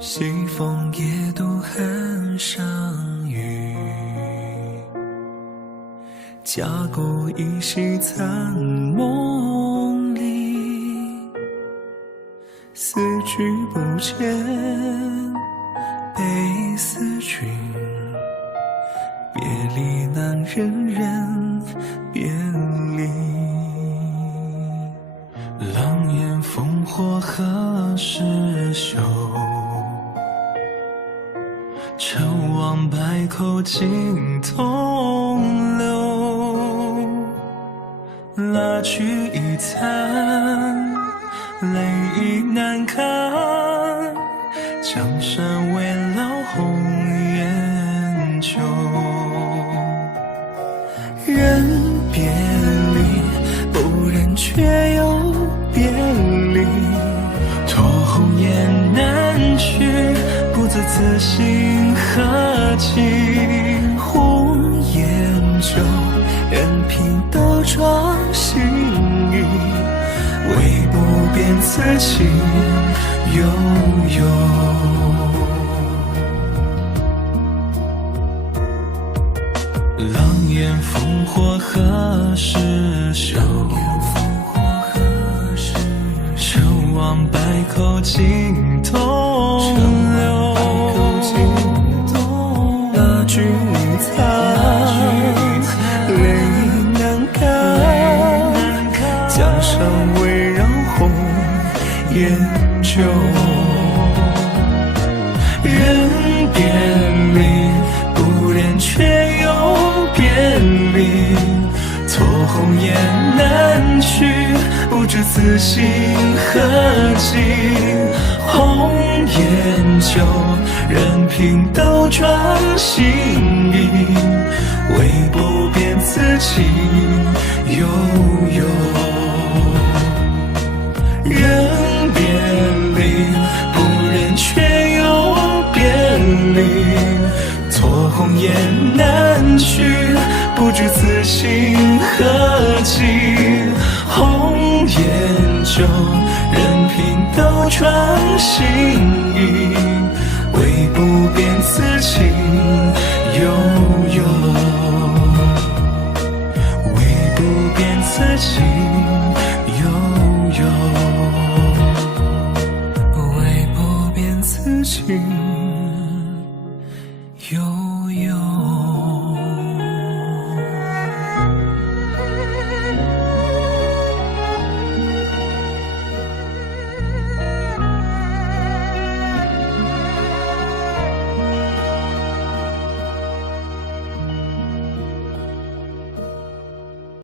西风夜渡寒上雨，家国依稀残梦里，思绪不见悲思君，别离难忍人别离。狼烟烽火何时休，愁望百口尽同流。蜡炬已残，泪已难干，江山未老红颜旧。人别离，不忍却又别离，托鸿雁南去，不知此心何寄。红颜旧，任凭斗转星移，唯不变此情悠悠。狼烟烽火何时休，愁望百口尽同流。蜡炬已残，泪难干，江山未让红颜旧。人别离，不忍却又别离，托鸿雁南去，不知此心何寄。红颜旧，任凭斗转星移，唯不变此情悠悠。人别离，不忍却又别离，托鸿雁南去，不知此心何寄。红颜旧，任凭斗转星移，唯不变此情悠悠。唯不变此情悠悠。唯不变此情悠悠。